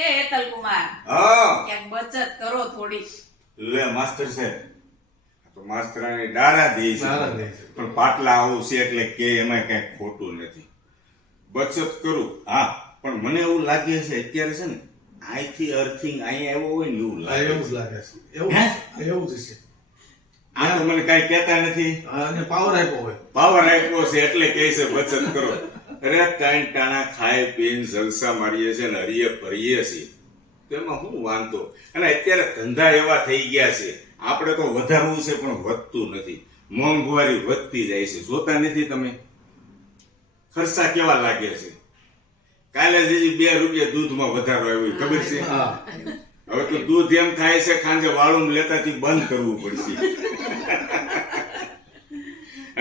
એ હેતલ કુમાર, હા ક્યાંક બચત કરો થોડી. લે માસ્ટર સાહેબ, આ તો માસ્તરાની ડારા દે છે ડારા દે છે. પણ પાટલા આવું છે એટલે કે એમાં કઈ ખોટું નથી. બચત કરું હા, પણ મને એવું લાગે છે અત્યારે છે ને અહીંથી અર્થિંગ અહીંયા આવ્યો હોય ને એવું આ લાગે એવું જ લાગે છે. એવું હે? આ એવું જ છે. આ તો મને કઈ કહેતા નથી. અને પાવર આપ્યો હોય. પાવર આપ્યો છે એટલે કહે છે બચત કરો. અરે ત્રણ ટાણા ખાઈ પીને જલસા મારીએ છે ને હરીએ ભરીએ છીએ, તેમાં શું વાંધો? અને અત્યારે ધંધા એવા થઈ ગયા છે, આપણે તો વધારવું છે પણ વધતું નથી. મોંઘવારી વધતી જાય છે, જોતા નથી તમે? ખર્ચા કેવા લાગે છે. કાલે જ 2 રૂપિયા દૂધમાં વધારો આવ્યો, ખબર છે? હા. હવે તો દૂધ એમ થાય છે ખાંજે વાળું લેતાથી બંધ કરવું પડશે.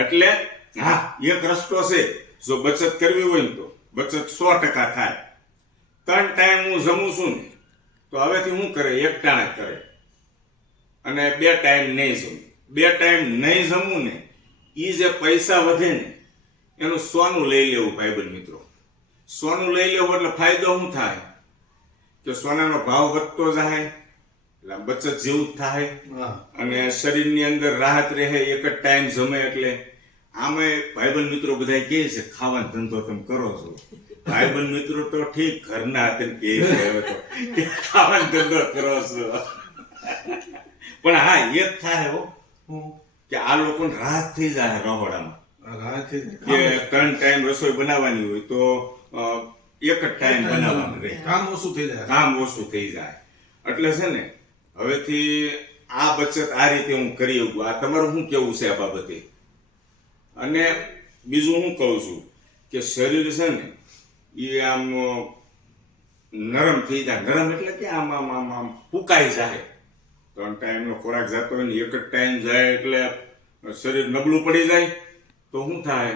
એટલે હા, એક રસ્તો છે. જો બચત કરવી હોય ને તો બચત 100% થાય. 3 ટાઈમ હું જમું છું ને તો હવેથી હું કરે, 1 ટાણા કરે અને 2 ટાઈમ નહીં જમું. 2 ટાઈમ નહીં જમું ને એ જે પૈસા વધે ને એનું સોનું લઈ લેવું ભાઈબંધ મિત્રો. સોનું લઈ લેવું એટલે ફાયદો શું થાય કે સોનાનો ભાવ વધતો જાય એટલે બચત જેવું જ થાય હા. અને શરીરની અંદર રાહત રહે. એક જ ટાઈમ જમે એટલે આમે ભાઈબંધ મિત્રો બધા કહે છે ખાવાનો ધંધો તમે કરો છો. ભાઈબંધ મિત્રો તો ઠીક, ઘરના હાથે કહે છે હવે તો કે ખાવાનો ધંધો કરો છો. પણ હા એક થાય હો હું કે આ લોકોને રાહત થઈ જાય રહોડામાં આ રાહતથી કે 3 ટાઈમ રસોઈ બનાવવાની હોય તો એક જ ટાઈમ બનાવવાનું રહે, કામ ઓછું થઈ જાય. કામ ઓછું થઈ જાય. એટલે છે ને હવેથી આ બચત આ રીતે હું કરી શકું. આ તમારું શું કેવું છે આ બાબતે? અને બીજું હું કહું છું કે શરીર છે ને એ આમ નરમ થઈ જાય. નરમ એટલે કે આમ આમ આમ આમ ફૂંકાઈ જાય. 3 ટાઈમનો ખોરાક જતો હોય ને એક જ ટાઈમ જાય એટલે શરીર નબળું પડી જાય તો શું થાય?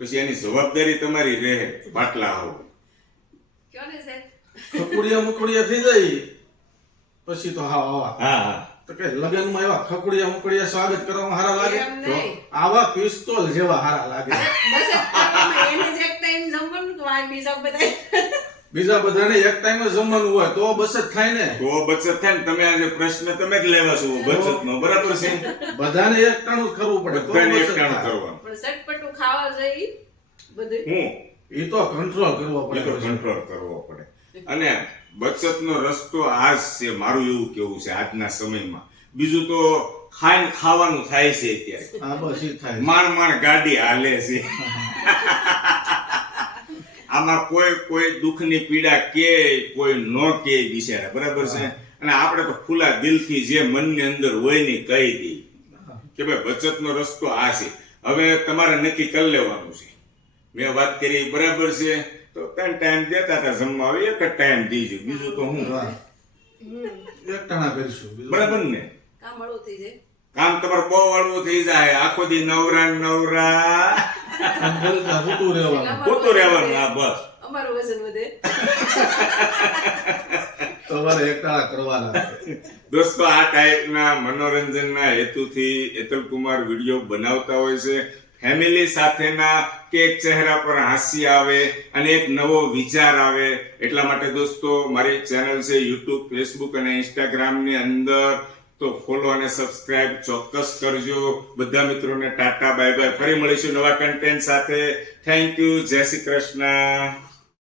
પછી એની જવાબદારી તમારી રહે. બાટલા આવો કયો ને સાહેબ? ખકુડિયા મુકુડિયા થઈ જાય પછી તો હા આવા હા હા તો કે લગનમાં એવા ખકુડિયા મુકુડિયા સ્વાગત કરવામાં હારા લાગે. એમ નહીં. આવા પિસ્તોલ જેવા હારા લાગે. બચત કરવામાં એને જ એક ટાઈમ જમવાનું તો આ બીજા બધા બીજા બધાને એક ટાઈમ જ જમવાનું હોય તો બચત થાય ને. તો બચત થાય ને. તમે આજે પ્રશ્ન તમે જ લેવા છો બચતનો, બરાબર છે? બધાને એક ટાણું જ કરવું પડે તો બધાને બચત એકટાણું થાય. કરવાનું. પણ સટપટું ખાવા જઈ બધું હું એ તો કંટ્રોલ કરવો એ તો પડે. કંટ્રોલ કરવો પડે. અને બચતનો રસ્તો આ જ છે, મારું એવું કેવું છે આજના સમયમાં. બીજું તો ખાઈને ખાવાનું થાય છે અત્યારે. હા બસ ઈ થાય. માણ ગાડી હાલે છે. આમાં કોઈ દુઃખની પીડા કે કોઈ નો કે બિચારા, બરાબર છે? અને આપણે તો ખુલ્લા દિલથી જે મનની અંદર હોય ને કહી દઈએ કે ભાઈ બચતનો રસ્તો આ છે. હવે તમારે નક્કી કરી લેવાનું છે. મેં વાત કરી બરાબર છે તો 3 ટાઈમ દેતા હતા જમવા, હવે 1 જ ટાઈમ દીજો. બીજું તો હું હા. એક ટાણા કરીશું બીજું. બરાબર ને? કામ મળવું થઈ જાય. કામ તમારે બહુ વાળવું થઈ જાય. આખો દી નવરા ને નવરા ગલકા ઊતું રહેવાનું. પોતું રહેવાનું. હા બસ. અમારું વજન વધે. તમારે એક ટાણા કરવાના. દોસ્તો આ ટાઈપના મનોરંજનના હેતુથી હેતલ કુમાર વિડીયો બનાવતા હોય છે. ફેમિલી સાથેના કે એક ચહેરા પર હાસ્ય આવે અને એક નવો વિચાર આવે એટલા માટે દોસ્તો મારી ચેનલ છે YouTube, Facebook અને Instagram ની અંદર, તો ફોલો અને સબસ્ક્રાઇબ ચોક્કસ કરજો. બધા મિત્રોને ટાટા બાય બાય. ફરી મળીશું નવા કન્ટેન્ટ સાથે. Thank you. જય શ્રી કૃષ્ણ.